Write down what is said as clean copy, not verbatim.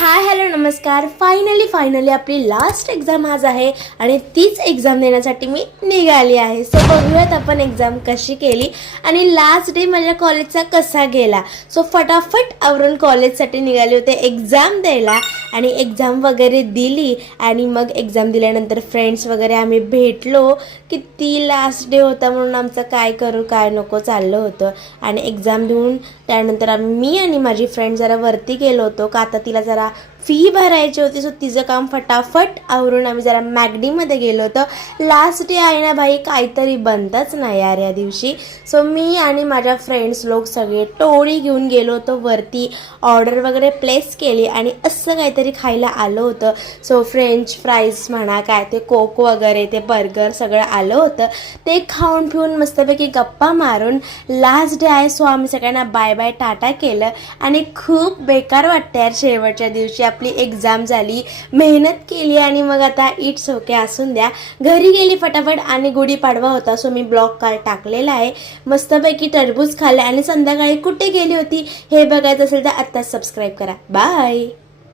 Hi hello नमस्कार. Finally आपली last exam आज आहे आणि तीच एक्झाम देण्यासाठी मी निघाली आहे. सो बघूयात आपण एक्झाम कशी केली आणि लास्ट डे माझ्या कॉलेजचा कसा गेला. सो फटाफट आवरून कॉलेजसाठी निघाले होते एक्झाम द्यायला आणि एक्झाम वगैरे दिली आणि मग एक्झाम दिल्यानंतर फ्रेंड्स वगैरे आम्ही भेटलो. किती लास्ट डे होता म्हणून आमचं काय करू काय नको चाललं होतं आणि एक्झाम देऊन त्यानंतर मी आणि माझी फ्रेंड जरा वरती गेलो होतो का आता तिला जरा फी भरायची होती. सो तिचं काम फटाफट आवरून आम्ही जरा मॅगडीमध्ये गेलो होतो. लास्ट डे आहे ना भाई, काहीतरी बनतच नाही यार या दिवशी. सो मी आणि माझ्या फ्रेंड्स लोक सगळे टोळी घेऊन गेलो होतो वरती, ऑर्डर वगैरे प्लेस केली आणि असं काहीतरी खायला आलं होतं. सो फ्रेंच फ्राईज म्हणा काय ते कोक वगैरे ते बर्गर सगळं आलं होतं. ते खाऊन पिऊन मस्तपैकी गप्पा मारून लास्ट डे आहे. सो आम्ही सगळ्यांना बाय बाय टाटा केलं आणि खूप बेकार वाटतं यार. शेवटच्या दिवशी आपली एक्झाम झाली, मेहनत केली आणि मग आता इट्स ओके असून द्या. घरी गेली फटाफट आणि गुढीपाडवा होता. सो मी ब्लॉग काल टाकलेला आहे. मस्तपैकी टरबूज खाल्लं आणि संध्याकाळी कुठे गेली होती हे बघायचं असेल तर आत्ताच सबस्क्राईब करा. बाय.